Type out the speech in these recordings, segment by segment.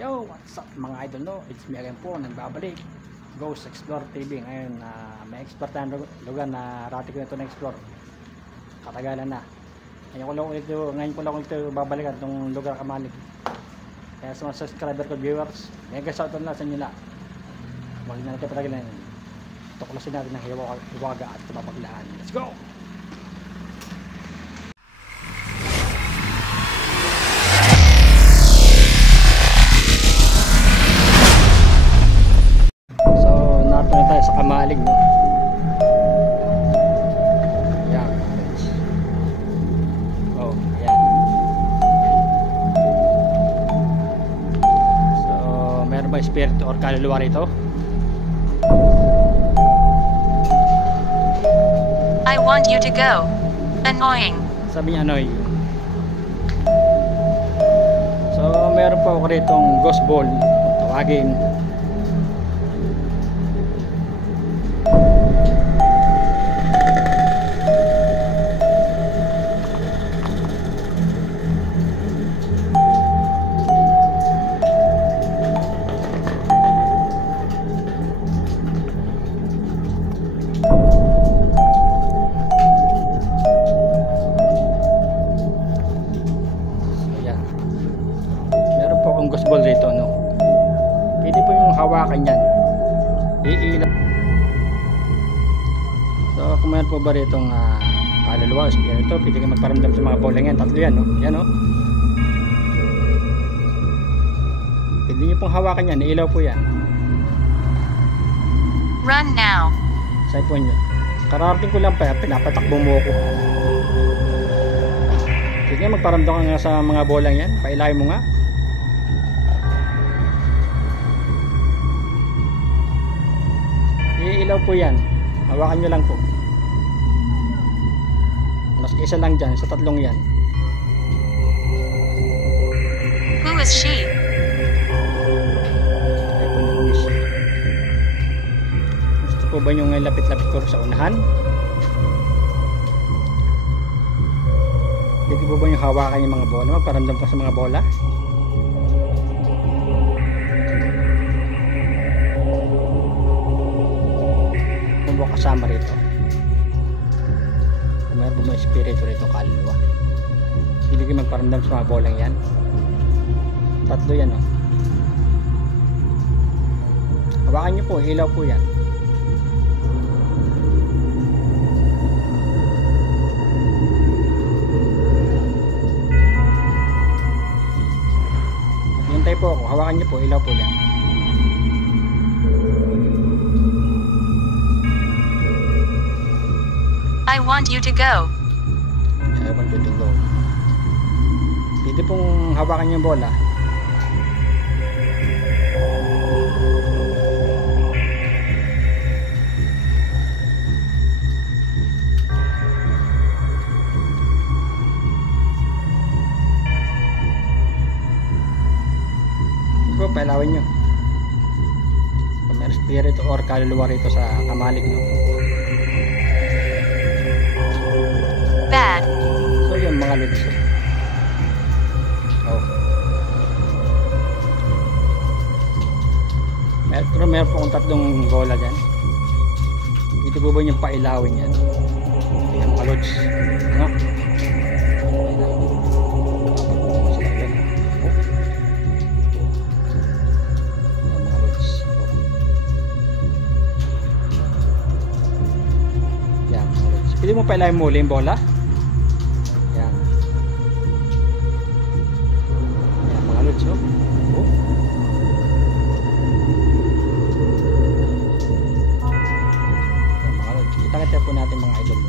Yo, what's up mga idol, no? It's me again po, nagbabalik Ghost Explore TV. Ngayon, may explore tayong lugar na rati ko na ito na-explore. Katagalan na. Ngayon ko lang ulit babalikan itong lugar Kamalig. Kaya sa mga subscriber ko, viewers, mega shoutout na sa inyo lang. Huwag na natin patagalan. Tuklasin natin ng hiwaga at tumapaglaan. Let's go! Kamalig, no? Ayan. Oh, ayan. So, meron ba espiritu or kaluluwa rito? I want you to go. Annoying. Sabi niya annoying. So, meron pa ako ritong ghost ball. Tawagin. Ghost ball dito, no? Pwede po yung hawakan yan, iilan. So kung mayroon po ba ritong kaluluwa, espiritu, pwede kayo magparamdam sa mga bola yan. Tatlo yan, no? Yan, no? Pwede nyo pong hawakan yan, iilaw po yan. Run now. Saan po nyo? Kararating ko lang pa, pinapatakbo mo ko. Pwede nga magparamdam ka nga sa mga bolang yan, pailay mo nga. Iilaw po yan, hawakan nyo lang po. Mas isa lang dyan, sa tatlong yan. Who is she? Ay po na, who is she? Gusto po ba nyo ngayon lapit-lapit ko sa unahan? Pwede po ba nyo hawakan yung mga bola? Magparamdam po sa mga bola? Kasama rito. Kung meron po may espiritu rito, kaluluwa, hindi kayo magparamdam sa mga bolang yan. Tatlo yan, no? Hawakan nyo po, ilaw po yan. Hintay po ako, hawakan nyo po, ilaw po yan. I want you to go. I want you to go. Pwede pong hawakan yung bola. So, pailawin nyo. Kung may espiritu or kaluluwa rito sa Kamalig, no? Bad. So yun mga lods. Oh. Meron po akong tatlong bola dyan. Ito po ba yung pailawin yan? Ayan mga lods. Ano? Pwede mo pailawin muli yung bola. Yan. Yan mga lods, oh. Oh. Yan mga lods. Kita-kita po natin mga idol.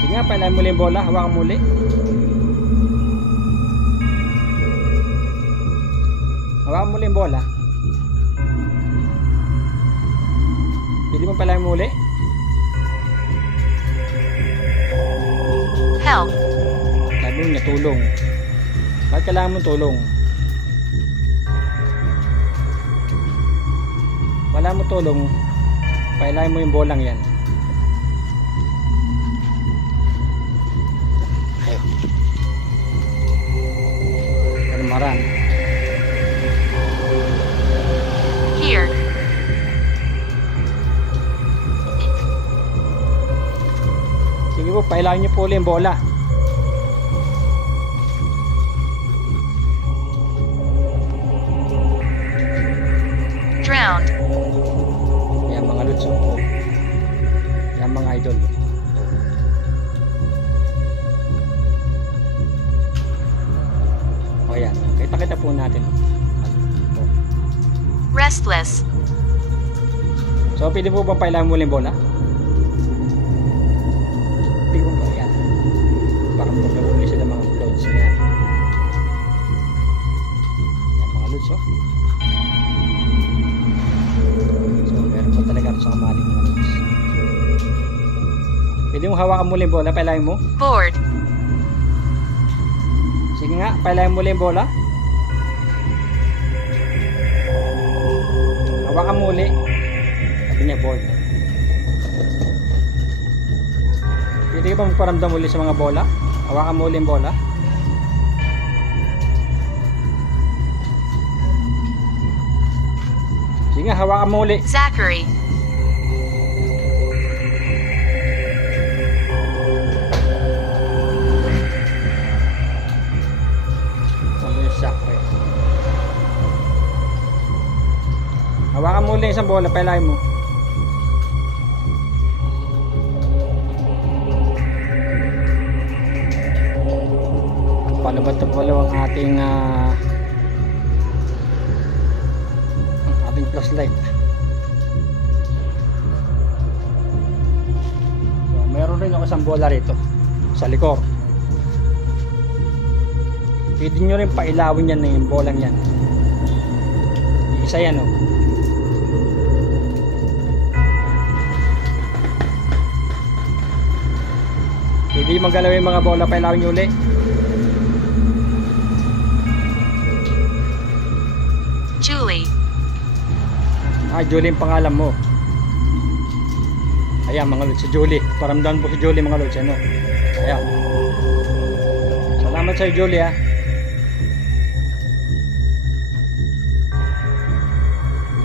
Sige nga, pailawin muli yung bola. Hawakan muli. Hawakan muli yung bola. Pwede mo pailawin muli. Help. Sabi mo niya, tulong. Bakit kailangan mo tulong? Wala mo tulong, pailahin mo yung bolang yan. Ayaw. Maran. pailawin nyo po ulit yung bola. Drowned. Yan mga lods, oh. Yan mga idol. O yan, kita-kita po natin. Restless. So pwede po bang pailawin mo ulit yung bola? Pwede po ba? Yan. Parang magkakuli sila mga loads. Yan. Yan mga loads, oh. So meron po talaga ito sa kamaling mga loads. Pwede mo hawakan muli yung bola, pailawin mo. Bored. Sige nga, pailawin muli yung bola. Hawakan muli. Sabi niya, board. Pwede ka ba magparamdam muli sa mga bola? Hawakan muli yung bola. Sige nga, hawakan muli. Zachary. Hawakan mo ulit isang bola, pailawin mo. Palabas na pala ang ating flashlight. So, meron rin ako isang bola rito sa likor. Pwede nyo rin pailawin yan na yung bolang yan. Isa yan, oh. Hindi magalaw yung mga bola, pailawin nyo ulit. Julie. Julie yung pangalan mo. Ayan mga lods, si Julie. Paramdam po si Julie mga lods. Ano? Ayan. Salamat sa Julie, ha.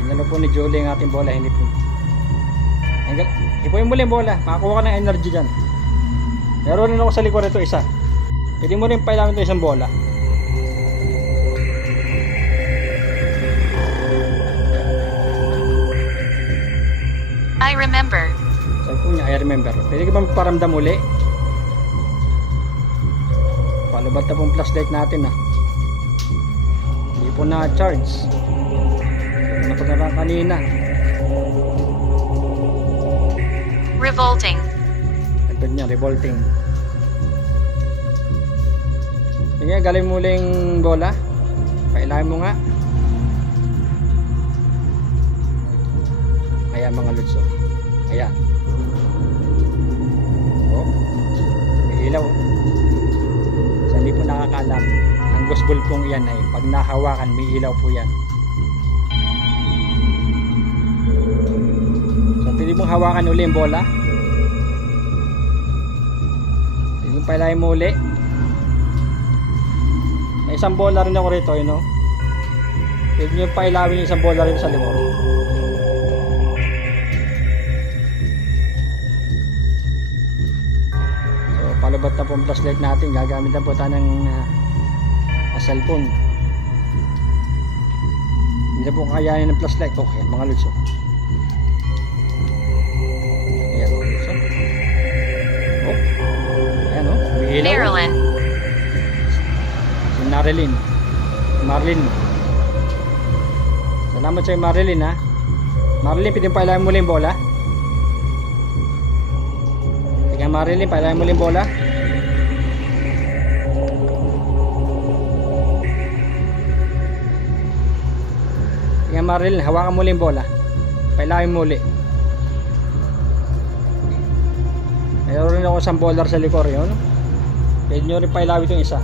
Inano po ni Julie ang ating bola. Hindi po. Ipuin mo lang yung bola. Makakuha ka ng energy dyan. Meron rin ako sa likod ito isa. Pwede mo rin pailawin ito isang bola. I remember. Sabi po niya, I remember. Pwede ka ba magparamdam uli? Palubat na pong flashlight natin, ha. Hindi po na-charge. Ito na pagkaraan kanina. Revolting. Ito niya, revolting. Sige, galing mo ulit yung bola. Pailawin mo nga. Ayan mga lods, oh. Ayan. Oh. May ilaw, oh. So, hindi po nakakalam. Ang gospel pong yan ay pag nahawakan, may ilaw po yan. So, pwede mong hawakan uli yung bola. Pwede mong pailawin mo uli. May isang bola rin ako rito, you know. Pwede nyo pailawin yung isang bola rin sa limon. So, palubat na po ang flashlight natin. Gagamit na po tayo ng cellphone. Hindi na po kayanin ng flashlight. Okay, mga lods, oh. Ayan, mga lods, oh. Oh. Ayan, oh. May ilaw. Marilyn. Si Marilyn. Marilyn. Salamat sa'yo, Marilyn, ha. Marilyn, pwede pailawin mo lang yung bola. Sige, Marilyn, pailawin mo lang yung bola. Sige, Marilyn, hawakan mo lang yung bola. Pailawin mo ulit. Mayroon rin ako isang bola sa likor, yun. Pwede nyo rin pailawin itong isa.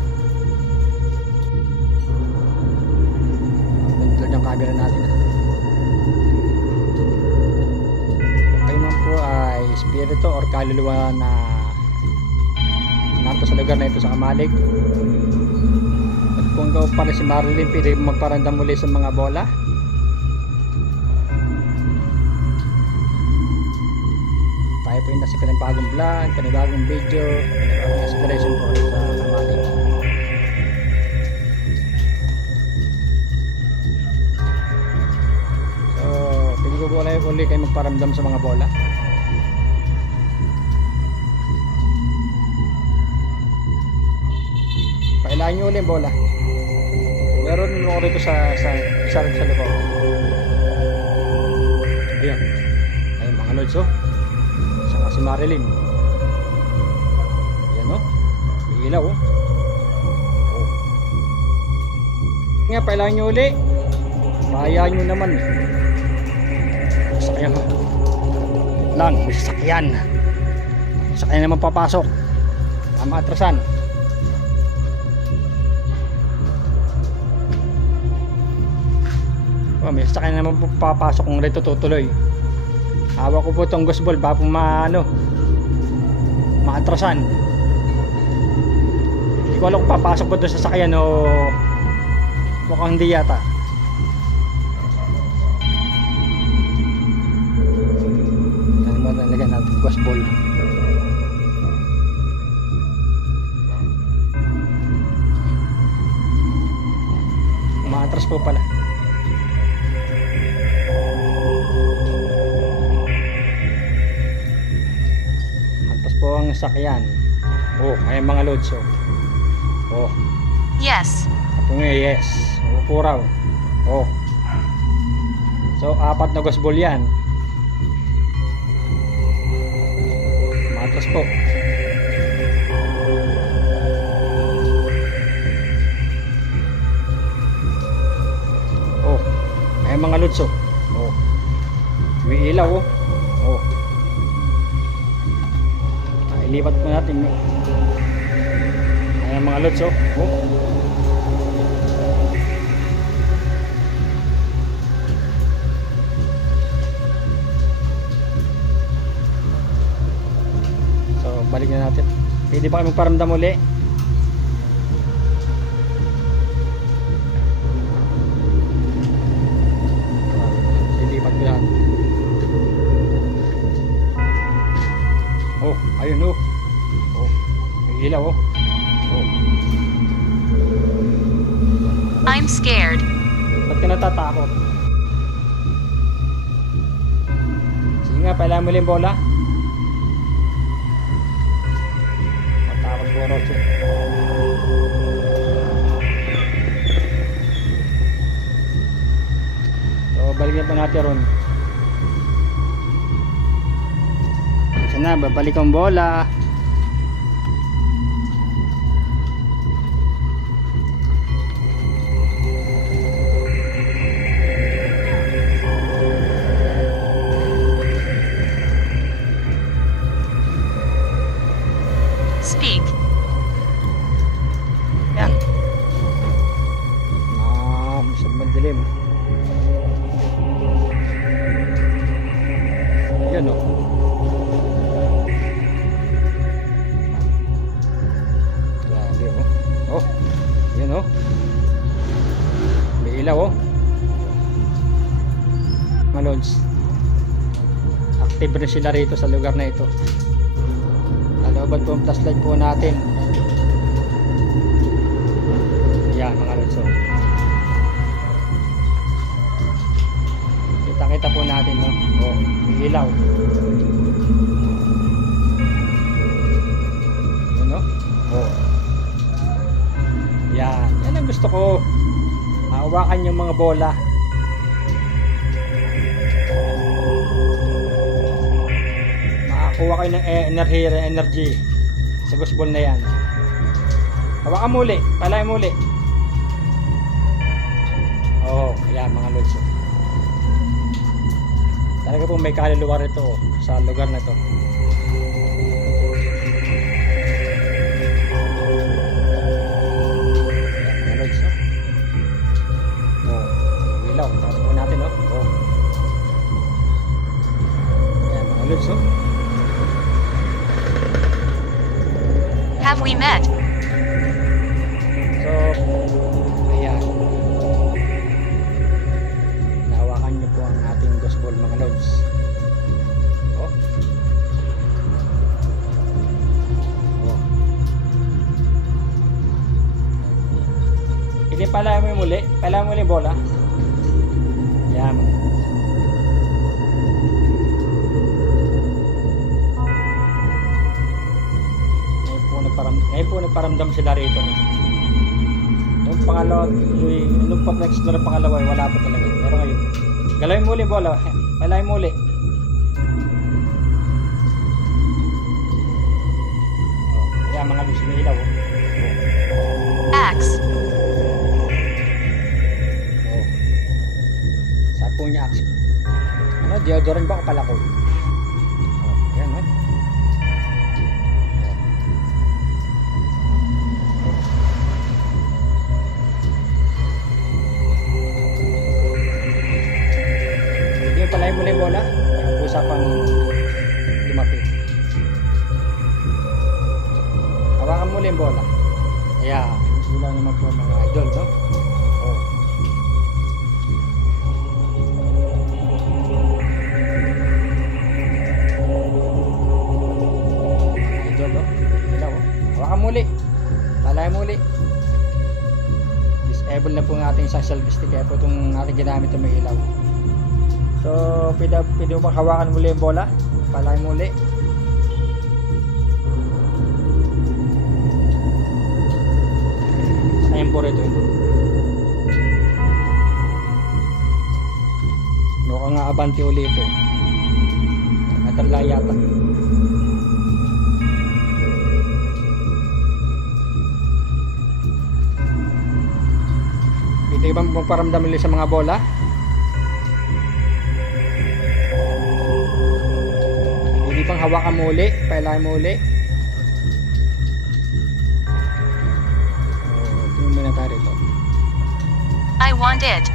Tulad ng camera natin, ha. Kayo man po ay espiritu or kaluluwa na nato sa lugar na ito sa Kamalig. At kung ikaw para si Marilyn, pwede magparandam muli sa mga bola. Tayo po yung nasa panibagong vlog, panibagong video, panibagong exploration po ulit sa Kamalig. So, pili ko po ulit kayo magparamdam sa mga bola. Kailangan nyo ulit yung bola. Meron mo rito sa isa rin sa lupa. Ayan. Ayun mga lods, oh. Saka si Marilyn. Ayan, oh. May ilaw, oh. Oh. Nga, kailangan nyo ulit. Bahayaan nyo naman, eh. Sasakyan, oh. Lang, may sasakyan. Sasakyan naman papasok. Ang maatrasan. Oh, may sasakyan naman po papasok kung rito tutuloy. Hawak ko po itong gusbol baka po maatrasan. Hindi ko alam kung papasok po ito sa sasakyan o mukhang hindi yata. Ano mo nalagyan natin gusbol. Maatras po pala. Po ang sakyan. Oh, ay mga lods, oh. Oh. Yes. Apo nga, yes. Upo raw. Oh. So, 4 na gusbol yan. Matras po. Oh. Ay mga lods, oh. Oh. May ilaw, oh. Oh. Ilipat po natin. Ayan mga lods, oh. Oh. So balik na natin. Pwede ba kayo magparamdam uli? Ilipat ko yan. Oh, ayun, oh. Oh, may ilaw, oh. Oh. I'm scared. Ba't ka natatakot? Sige nga, pailangan mo yung bola. Matakot po, Roche. So, balikan pa natin ron. Na, babalik ang bola. Speak. Yan. Masyad madilim. Yan, oh. Oh, yan, oh. May ilaw, oh. Mga lods, active na sila rito sa lugar na ito. Nalooban po ang flashlight po natin. Yan mga lods, oh. Kita po natin, no? Oh, may ilaw. Yan, oh. Oh. Yan ang gusto ko. Hawakan yung mga bola. Makakuha kayo ng energy sa gusbol na yan. Hawakan muli, palay muli. Oh, yan mga lods. Talaga po may kaluluwa rito, oh, sa lugar na to. Have we met? So, ayan. Nahawakan niyo po ang ating gusbol mga lods. Oh. Sige, palayan mo yung muli. Palayan mo yung bola. Yan. Ngayon po nagparamdam sila rito. Nung pangalawa, nung pag-explore pangalawa, wala pa talaga. Pero ngayon, galawin mo ulit bola. Palayan mo ulit. Yan, mga gusto na ilaw. Axe. Saan po niya axe? Ano, deodorant ba o palako? Ayan, no? Hindi yung palayan mo na yung bola. Usapang lumapit. Hawakan mo na yung bola. Ayan. Hindi lang naman po mga idol, no? Hawakan muli. Palayan muli. Disable na po ng ating isang selfie stick. Kaya po itong ating ginamit na may ilaw. So, pwede mo bang hawakan muli yung bola? Palayan muli. Sayang po rito. Mukhang nga abante ulit ito. Natala yata. Pwede bang magparamdam ulit sa mga bola? Pwede bang hawakan mo ulit? Pailayan mo ulit? Tingnan muna tayo rito. I want it.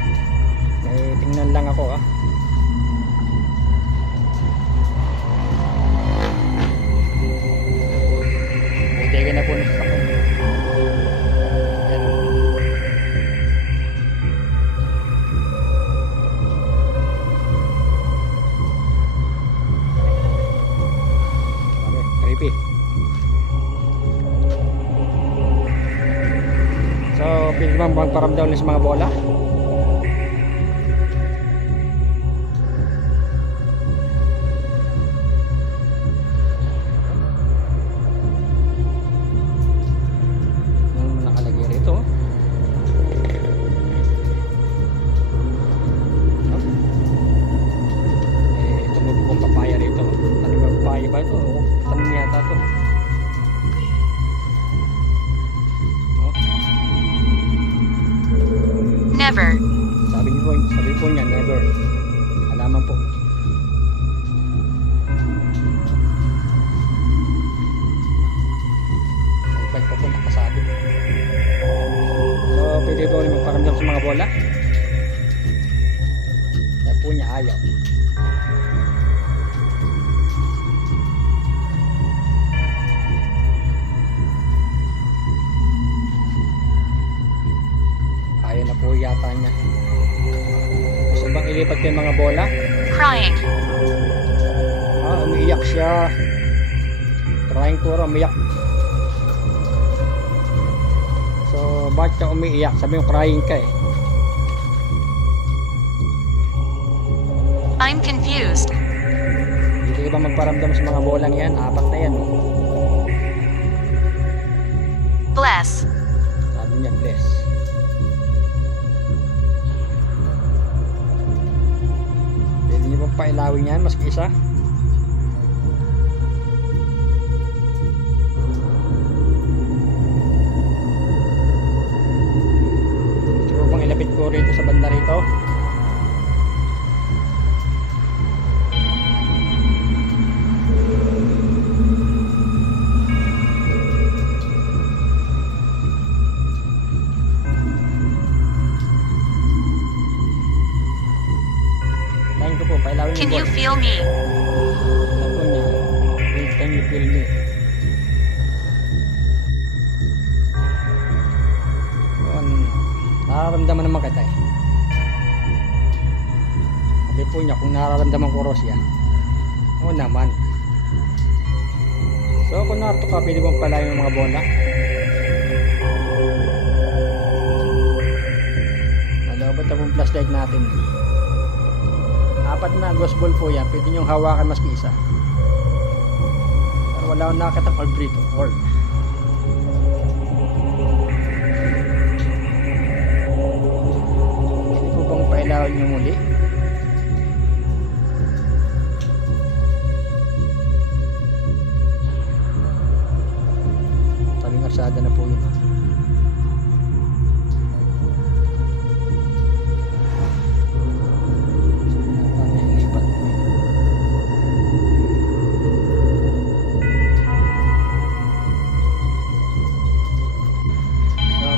Tingnan lang ako, ah. Pwede ka na po nasa sakon. So, pwede bang magparamdam ulit sa mga bola? Ano nakalagay rito? Ito mo pong papaya rito. Tanim ba papaya ba ito? Tanim yata ito. Never. Sabi po niya, never. Halaman po. Nagpag pa po nakasabi. So, pwede po ulit magparamdam sa mga bola. Kaya po niya ayaw. Ayaw na po yata niya. Gusto bang ilipat ko yung mga bola? Crying. Umiiyak siya. Crying puro, umiiyak. So, bakit ka umiiyak? Sabi mo crying ka eh. I'm confused. Hindi ka ba magparamdam sa mga bolang yan? 4 na yan. Bless. Sabi niya, bless. Pwede niyo bang pailawin yan? Maski isa? Gusto ko bang ilapit ko rito sa banda rito? Can you feel me? Can you feel me? Nararamdaman naman kita eh. Sabi po niya kung nararamdaman ko raw siya. Oo naman. So kung narito ka, pwede bang palayan yung mga bola? pong flashlight natin. 4 na ghost ball po yan. Pwede nyo hawakan maski isa. Pero wala akong nakakita ng orb dito. Orb. Pwede po bang pailawan nyo muli? Tabing arsada na po yun.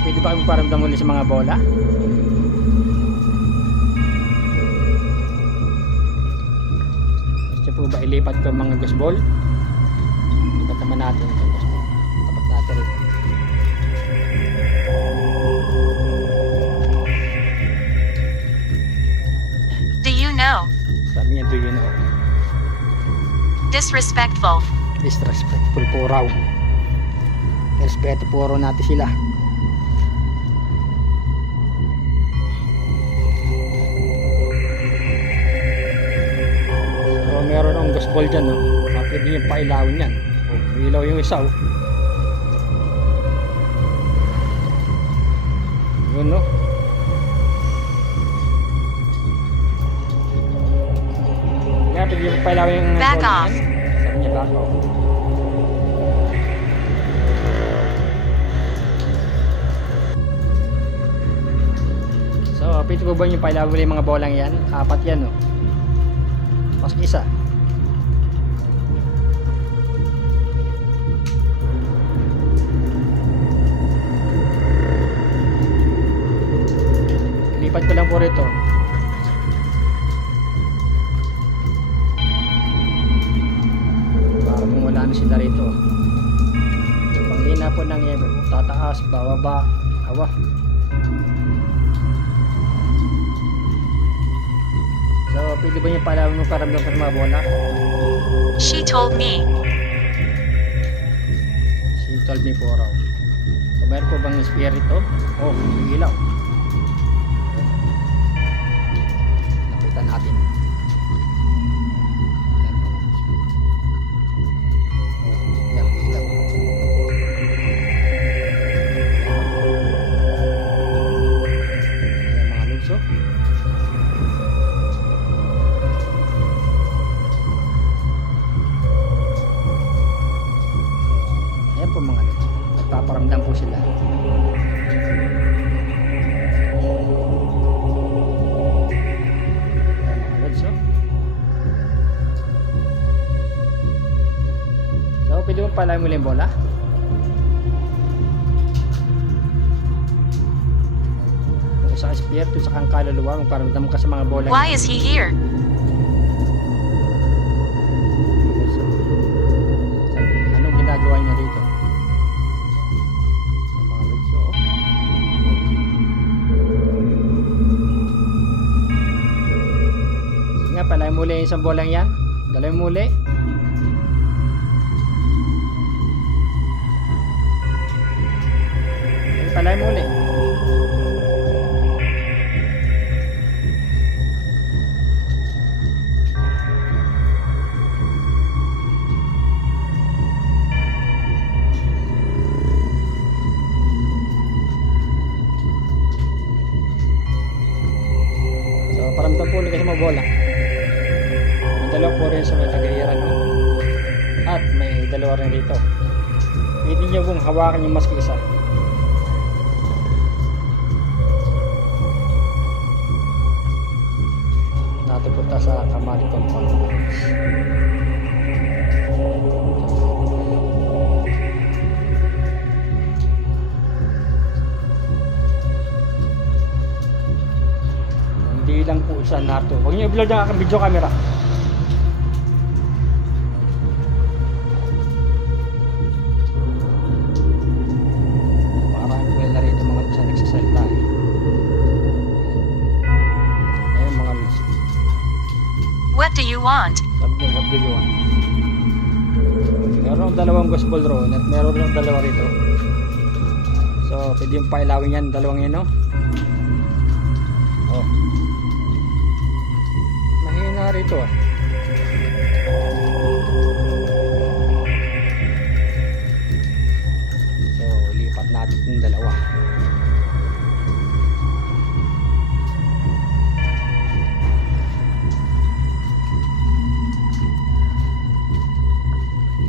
Pwede ba kami paramdam muli sa mga bola? Gusto po ba ilipat ko mga ghost ball? Lipat naman natin itong ghost ball. Tapat natin rin. Do you know? Sabi niya, do you know? Disrespectful. Disrespectful po raw. Respeto po raw natin sila. Meron akong ghost ball dyan, no? Pwede yung pailawin yan. Ilaw yung isa, oh. Yun, no? Kaya pwede yung pailawin yung back ball off. yan. Sabi niya, back off. So, pwede ko ba yung pailawin yung mga bolang yan? 4 yan, no? Mas isa. Lipat ko lang po rito. Parang wala na sila rito. Panghina po ng tataas, bababa, hawa. So, pwede ba niya palawin mo paramdam ko ng mga bola? She told me. She told me po raw. So, meron po bang spirito? Oh, ilaw. Lapitan natin. Oh, yan, ilaw. Ayan mga lutso. Nagpaparamdam po sila. So, pwede mo pala muli yung bola? Kung isang espiritu sa kang kaluluwa, magparamdam ka sa mga bola. Why is he here? Anong ginagawa niya rito? Palay muli yung isang bolang yan. Galawin muli. Palay muli. So, paramdam po ulit kasi mga bola. Dalawa po rin sa may tagayiran, no? At may dalawa rin dito. Pwede nyo pong hawakan yung maski isa. Natupunta sa Kamali Compound. Hindi lang po isa nato. Huwag nyo i-vlog ang video camera. What do you want? Sabi niya, what do you want? Meron dalawang ghost ball roon at meron rin dalawa rito. So, pwede yung pailawin yan, dalawang yan, no? Oh. nito ah. So lipat natin yung dalawa.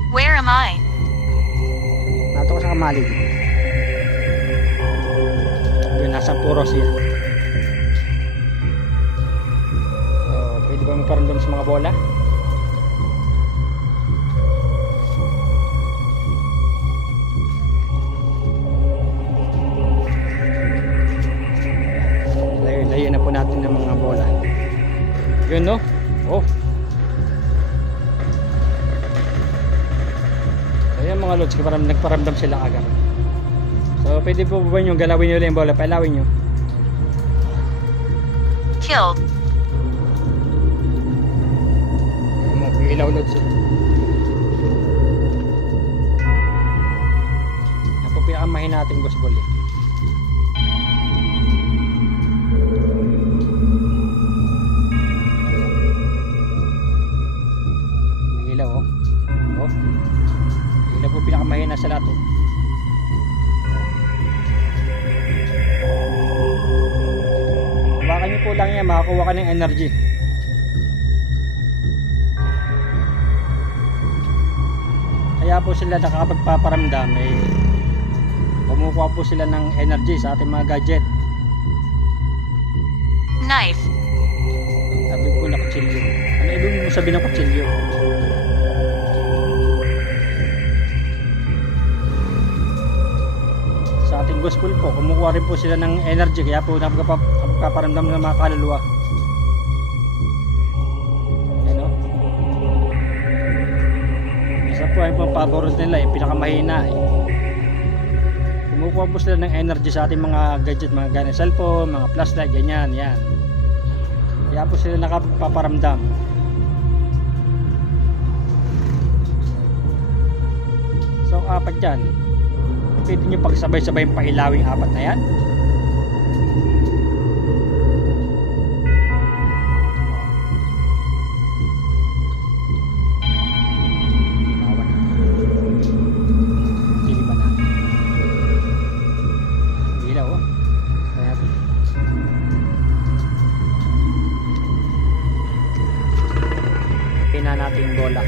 Where am I? Nato ko sa kamalig. Yun, nasa puros yan. So, pwede ba magparandam sa mga bola? Layo na po natin ng mga bola. Yun no? Oh. Ayan mga lods, nagparamdam sila agad. So pwede po ba nyo galawin nyo lang yung bola, pailawin nyo. Killed. Ilaw lods. Yan po pinakamahin natin ghost ball eh. May ilaw oh. Oh. Ilaw po pinakamahina sa lahat oh. Hawakan nyo po lang yan, makakuha ka ng energy. Kaya po sila nakakapagpaparamdam eh, kumukuha po sila ng energy sa ating mga gadget. Knife. Sabi po na kutsilyo. Ano ibig mo sabihin ng kutsilyo? Sa ating gospel po, kumukuha rin po sila ng energy, kaya po nakapagpaparamdam ng mga kaluluwa. Ano? Isa po ay pang paborito nila, yung pinakamahina eh. Kumukuha po sila ng energy sa ating mga gadget, mga ganyan, cellphone, mga flashlight, ganyan, yan. Kaya po sila nakapagpaparamdam. So apat yan. Pwede nyo pagsabay-sabay yung pailawing apat na yan. Ilawan na. Diliman na. Ilaw oh. Kaya po. Pina natin yung bola.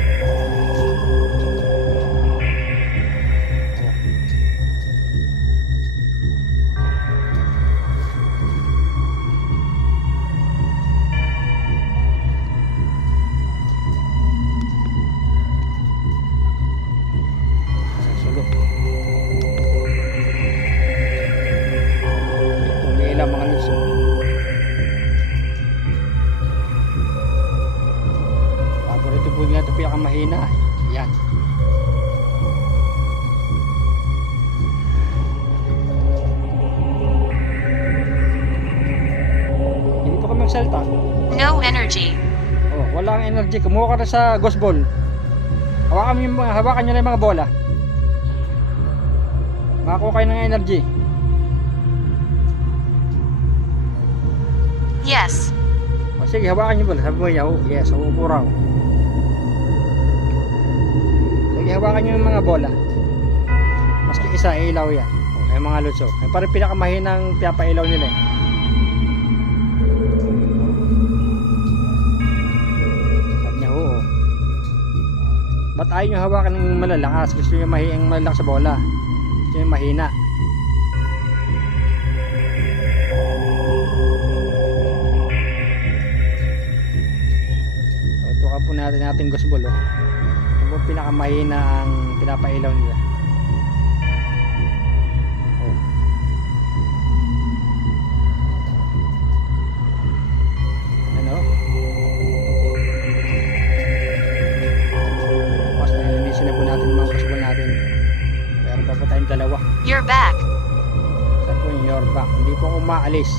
Mga luso. Paborito po nila ito pinakamahina. Yan. Hindi po kami magsalta. No energy. Oh, walang energy. Kumuha ka na sa ghost ball. Hawakan nyo na yung mga bola. Makakuha kayo ng energy. Yes. O sige, hawakan nyo bola. Sabi mo yaw. Yes, umupo raw. Sige, hawakan nyo yung mga bola. Maski isa, ilaw yan. O, yung mga lutso. Yung parang pinakamahinang pinapailaw nila eh. Sabi niya, oo. Ba't ayaw nyo hawakan ng malalakas? Gusto nyo yung malalakas sa bola. Gusto nyo yung mahina. Po natin ating gosbol oh. Ito po pinakamahina ang pinapailaw nila oh. Ano? Mas nalinisin na po natin mga gosbol natin. Pero pa po tayong dalawa. You're back. Saan po yung your back? Hindi po ako maalis.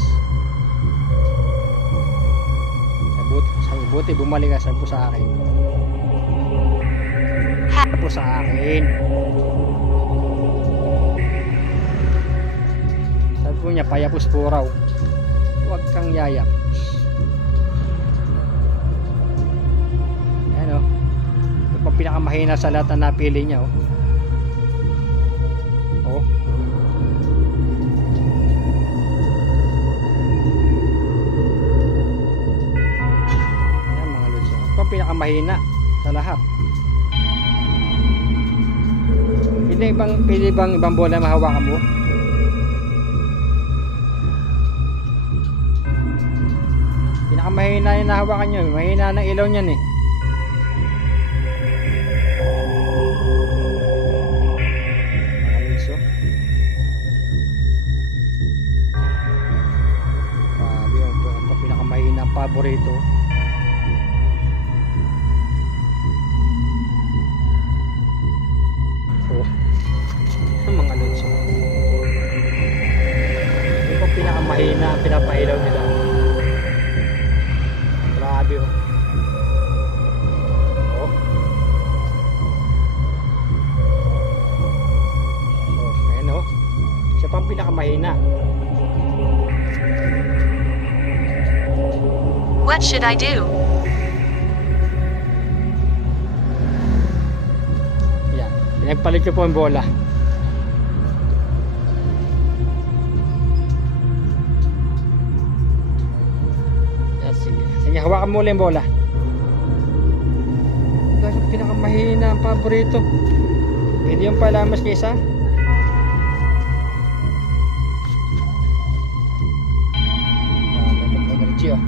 Buti bumalik ka po sa akin. Po sa akin. Sabi po niya, payapos po raw. Huwag kang yayap. pinakamahina sa lahat na napili niya. Oh. Ayan mga lods. Ito ang pinakamahina sa lahat. Pwede bang ibang bola mahawakan mo? Pinakamahina yung nahawakan nyo. Mahina ng ilaw niyan eh. Mga lods, oh. Grabe, ito pinakamahina ang paborito. Oh. Mga lods, oh. Ito ang pinakamahina ang pinapailaw nila. Grabe, oh. Oh. Oh, ayan, oh. Siya pa ang pinakamahina. What should I do? Yan. Pinagpalit ko po ang bola. Yan, sige. Sige, hawakan mo ulit yung bola. Dahil pinakamahina ang paborito. Hindi yung pala mas kisa. Energy, oh.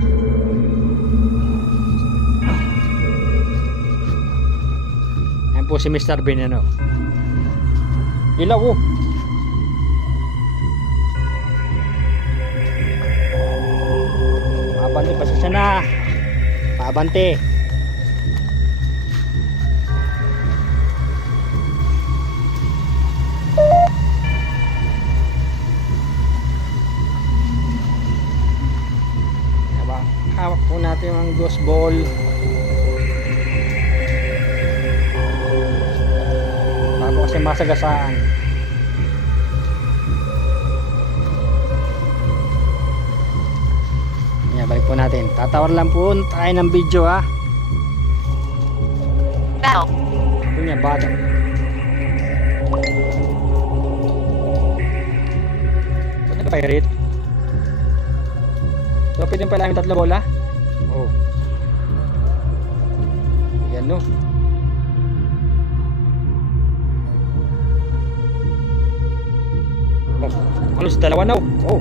Ayan po si Mr. Bean, ano. Ilaw, oh. Pabante, pasasya na. Pabante. Hawak po natin ang ghost ball. Bago kasi masagasaan. Yan, balik po natin. Tatawar lang po tayo ng video, ha. Bell. Ito niya, bata. Ito na pirate. So, pwede pala yung tatlo bola. Oh. Ayan, no. Oh. Ano sa dalawa na, oh.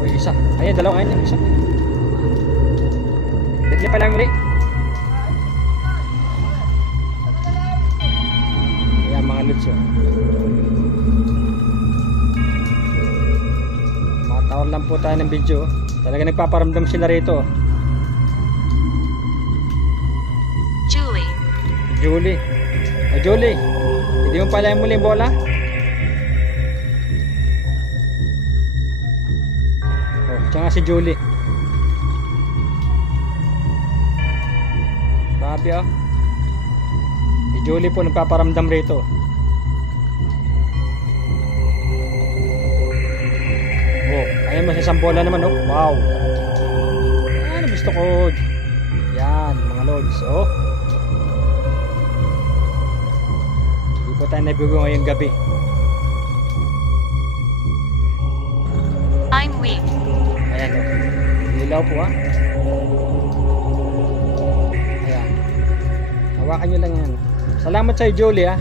Oh, isa. Ayan, dalawa. Ayan, isa. Bigyan pa lang ulit. Ayan, mga lods, oh. Matawar lang po tayo ng video, oh. Talaga nagpaparamdam sila rito. Julie. Julie. Oh, Julie. Hindi mo pala muli yung bola? Oh, tsaka si Julie. Grabe, oh. Si Julie po nagpaparamdam rito. Oh, ayun mo sa isang bola naman, oh. Wow. Ano gusto ko? Yan, mga lods, oh. Hindi po tayo nabigo ngayong gabi. I'm weak. Ayan, oh. Ilaw po, ah. Ayan. Hawakan nyo lang yan. Salamat sa'yo, Julie, ah.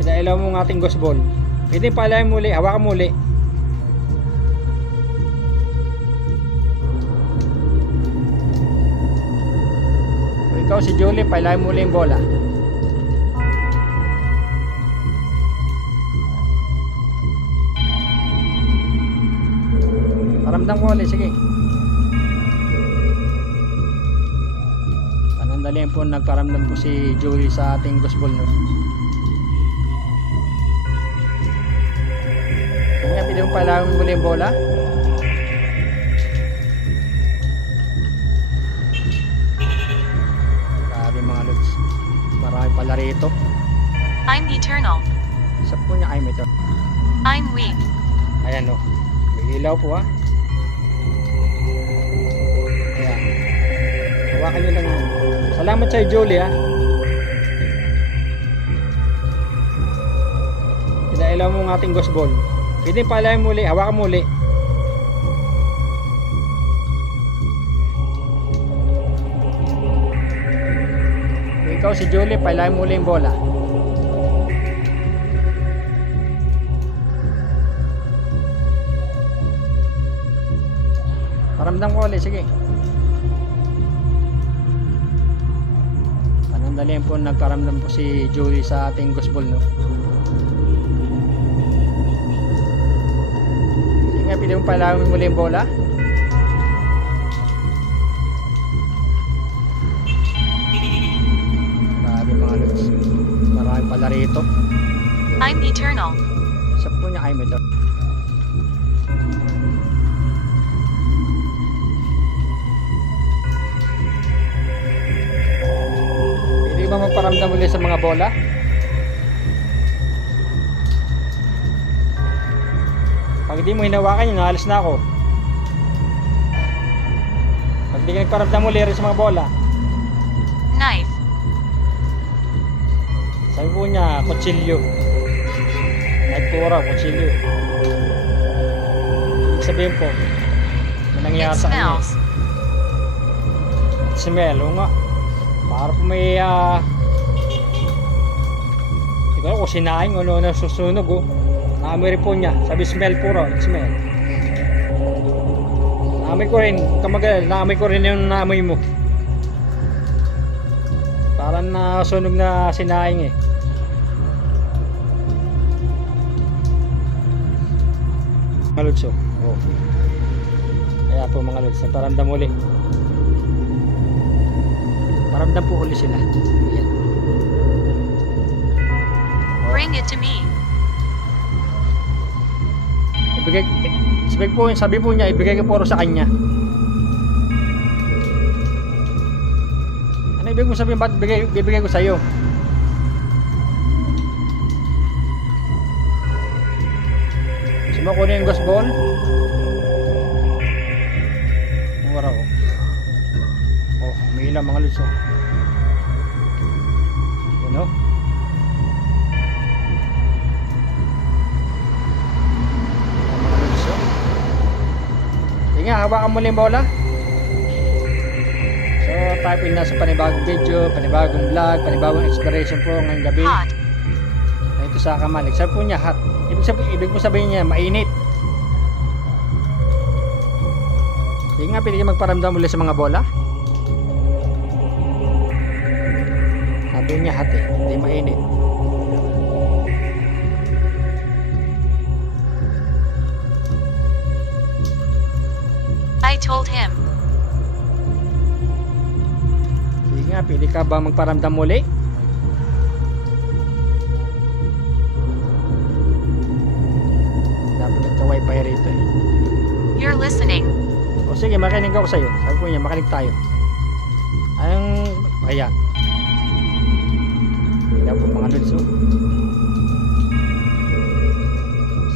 Pinailaw mo ng ating ghost ball. Pwede palayan muli, hawakan muli. O ikaw si Julie, palayan muli yung bola. Paramdam ko ulit, sige. Panandalian po nagparamdam po si Julie sa ating ghost ball, no? Pwede mo pala muli yung bola. Grabe mga lods. Marami pala rito. I'm eternal. Isa po niya, I'm ito. I'm weak. Ayan, o. May ilaw po, ha. Ayan. Hawakan nyo lang yan. Salamat sa'yo, Julie, ha. Pinailaw mo ng ating ghost ball. Pwede palayan muli, hawakan muli. Ikaw si Julie, palayan muli yung bola. Paramdam ko ulit, sige. Panandalian po, nagparamdam po si Julie sa ating ghost ball, no? Sige nga, pwede mong palayan muli yung bola. Grabe mga lods. Marami pala rito. I'm eternal. Isa po niya kayo ito. Pwede ba magparamdam ulit sa mga bola? Pag hindi mo hinawakan yun, naalis na ako. Pag di ka nagparamdam ulit rin sa mga bola, Knife. sabi po niya, kutsilyo. Nagpura, kutsilyo. Ibig sabihin po, may It nangyari sa kanya. smells. Smell, o nga. Para po may, hindi ko alam kung sinaing o ano susunog, oh. Naamoy rin po niya. Sabi smell puro, smell. Naamoy ko rin, kamagal, naamoy ko rin yung naamoy mo. Parang nasunog na sinaing eh. Mga lods, oh. Kaya po mga lods, nagparamdam uli. Paramdam po uli sila. Ayan. Bring it to me. Sabi po niya, ibigay ko puro sa kanya. Ano ibig mo sabihin, ba't bibigay ko sa'yo? Gusto mo kunin yung ghost ball? Mura, oh. Oh, may ilang mga lods, oh. Yan, oh. Sige nga, hawakan mo lang yung bola. So, tayo po na sa panibagong video, panibagong vlog, panibagong exploration po ngayong gabi. Hot. Ito sa Kamalik. Sabi po niya, hot. Ibig mo sabihin niya, mainit. Sige nga, pwede ka magparamdam ulit sa mga bola. Sabi niya, hot eh. Hindi mainit. I told him. Sige nga, pwede ka ba magparamdam muli? Dapat nagka-wifi rito eh. You're listening. O sige, makinig ako sa'yo. Sabi po niya, makinig tayo. Ayan. Ayan po mga lods, oh.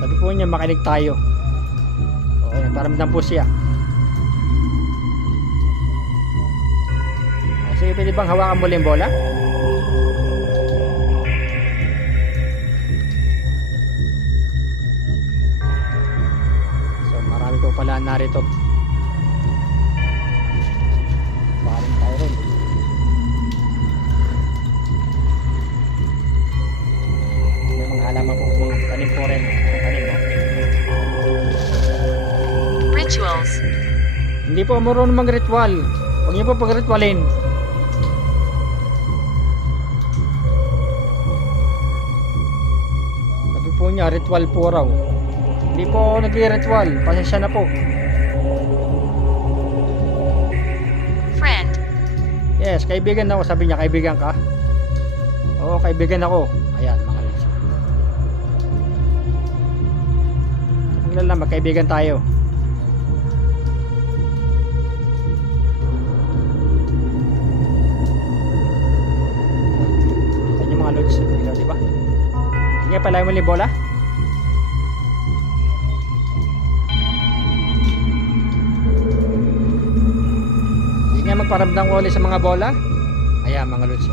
Sabi po niya, makinig tayo. Okay, nagparamdam po siya. Sige, pwede bang hawakan mo yung bola? So, marami po pala narito. Bahaling tayo rin. May mga halaman po, mga tanim po rin. Tanim, no? Rituals. Hindi po marunong mag-ritual. Huwag niyo po pag-ritualin. Po niya, ritual po raw. Hindi po nag-ritual. Pasensya na po. Friend. Yes, kaibigan ako. Sabi niya, kaibigan ka? Oo, kaibigan ako. Ayan, mga lods. Magkaibigan tayo. Ito yung mga lods. Diba? Sige, palayan mo yung bola. Sige nga, magparamdam ko ulit sa mga bola. Ayan mga lods.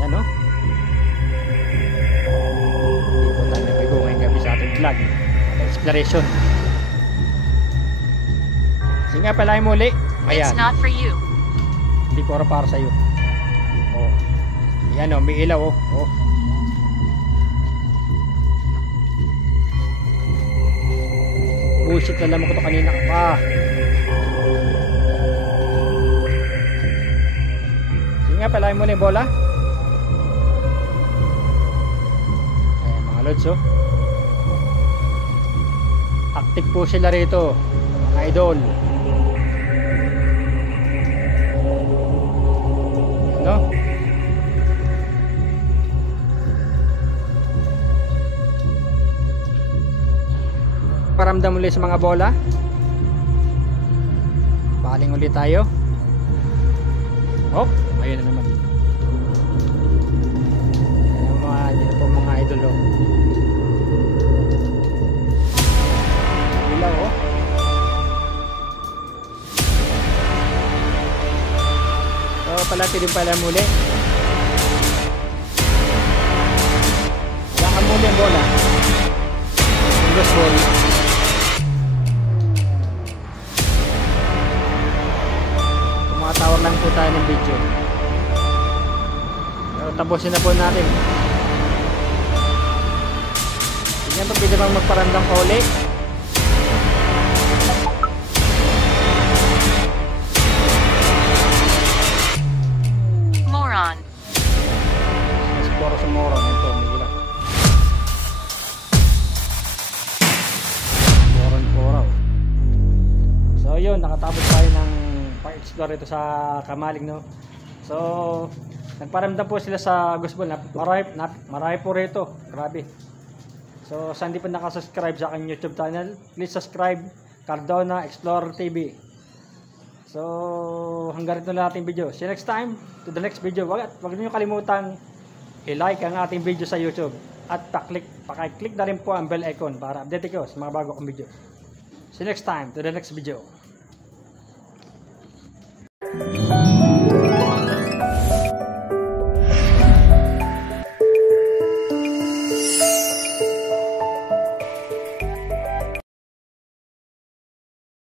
Yan o. Hindi po tayo nabigo ngayong gabi sa ating vlog. Exploration. Sige nga pala muli. It's Ayan. not for you. Hindi ko para sa'yo. Oh. Yan o, may ilaw oh. Oh. Bullshit na lamang ko to kanina pa. Sige nga pala mo na yung bola. Ayan mga lods oh. Active po sila rito mga idol. Ano? Paramdam ulit sa mga bola. Paling ulit tayo. Oh, ayun na naman. Ayan po mga idol oh. Ilaw oh. So palati din pala muli. Hawakan muli ang bola. Ghost ball. Tumatawar lang po tayo ng video. Pero tapusin na po natin. Tingnan pa pwede bang magparamdam pa ulit. Moron. Sporo sa moron. Ito, may ilang. Moron. So yun, nakatapos tayo ng pa-explore ito sa Kamalig no. So nagparamdam po sila sa Ghost Ball. Marami po rito. Grabe. So sa hindi pa nakasubscribe sa aking YouTube channel, please subscribe Cardona Explorer TV. So hanggang rito na ating video. See you next time to the next video. Wag niyo kalimutan i-like ang ating video sa YouTube at paki-click na rin po ang bell icon para update ko sa mga bago kong video. See you next time to the next video.